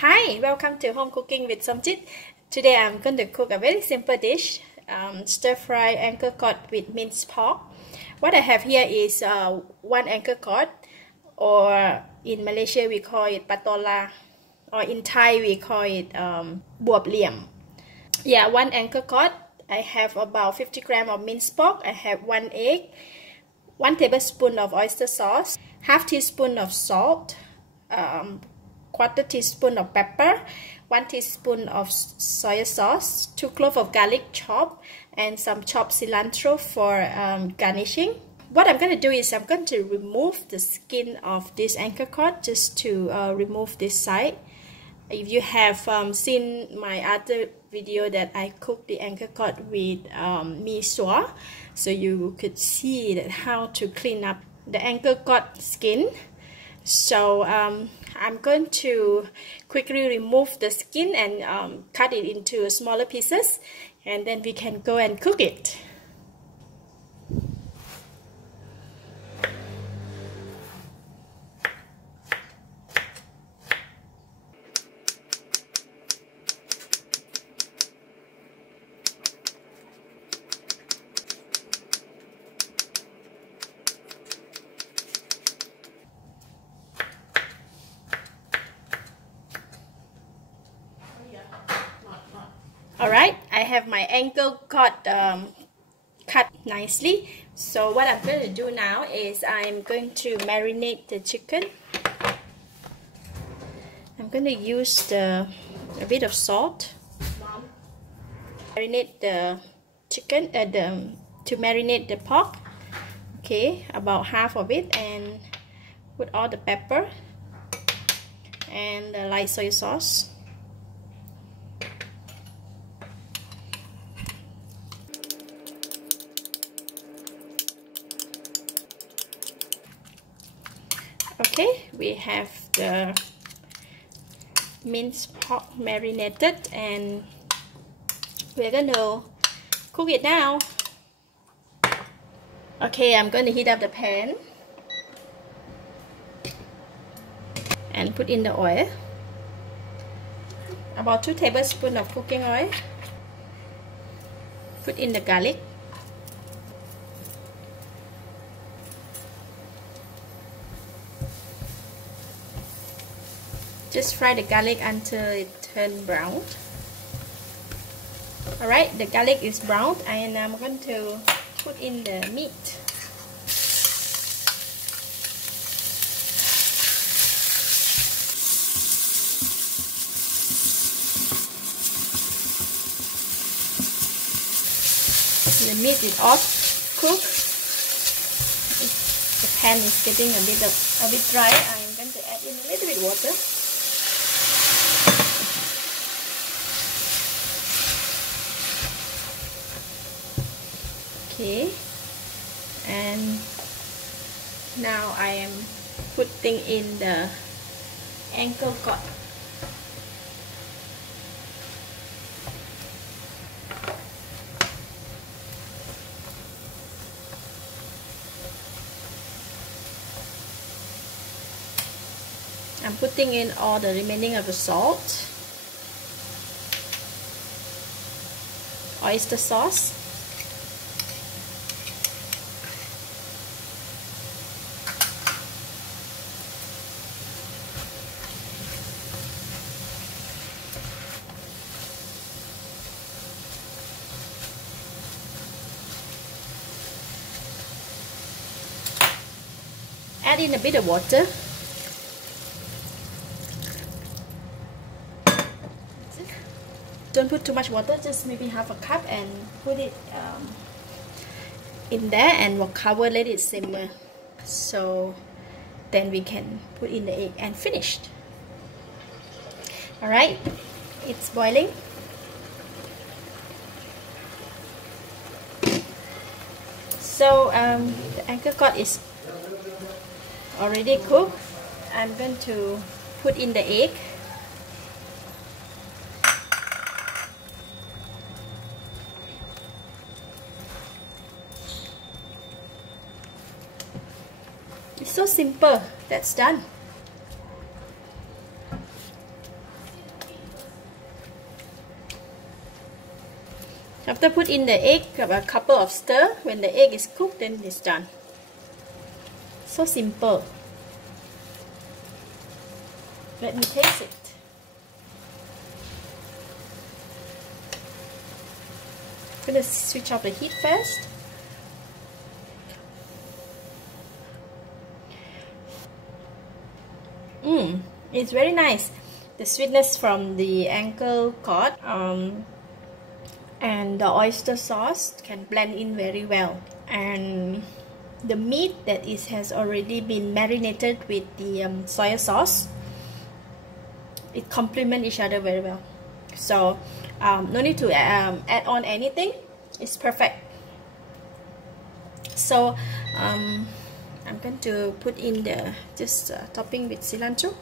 Hi, welcome to Home Cooking with Somjit. Today I'm going to cook a very simple dish, stir-fry ankle gourd with minced pork. What I have here is one ankle gourd, or in Malaysia we call it patola, or in Thai we call it buob liam. Yeah, one ankle gourd. I have about 50 grams of minced pork. I have 1 egg, 1 tablespoon of oyster sauce, half teaspoon of salt, quarter teaspoon of pepper, 1 teaspoon of soy sauce, 2 cloves of garlic chopped, and some chopped cilantro for garnishing. What I'm going to do is I'm going to remove the skin of this ankle gourd just to remove this side. If you have seen my other video that I cooked the ankle gourd with mee sua, so you could see that how to clean up the ankle gourd skin. So I'm going to quickly remove the skin and cut it into smaller pieces, and then we can go and cook it. Alright, I have my ankle gourd cut nicely. So what I'm going to do now is I'm going to marinate the chicken. I'm going to use a bit of salt. Marinate the chicken, to marinate the pork. Okay, about half of it, and put all the pepper and the light soy sauce. Okay, we have the minced pork marinated, and we're going to cook it now. Okay, I'm going to heat up the pan and put in the oil. About 2 tablespoons of cooking oil. Put in the garlic. Just fry the garlic until it turns brown. Alright, the garlic is browned, and I'm going to put in the meat. The meat is all cooked. The pan is getting a bit dry. I'm going to add in a little bit water. Okay, and now I am putting in the ankle gourd. I'm putting in all the remaining of the salt, oyster sauce, add in a bit of water. Don't put too much water, just maybe half a cup, and put it in there and we'll cover, let it simmer. So then we can put in the egg and finished. Alright, it's boiling. So the ankle gourd is already cooked. I'm going to put in the egg. It's so simple. That's done. After put in the egg, have a couple of stir. When the egg is cooked, then it's done. So simple. Let me taste it. I'm gonna switch off the heat first. It's very nice. The sweetness from the Angle Gourd and the oyster sauce can blend in very well, and the meat that has already been marinated with the soy sauce, it complements each other very well. So no need to add on anything. It's perfect. So I'm going to put in the topping with cilantro.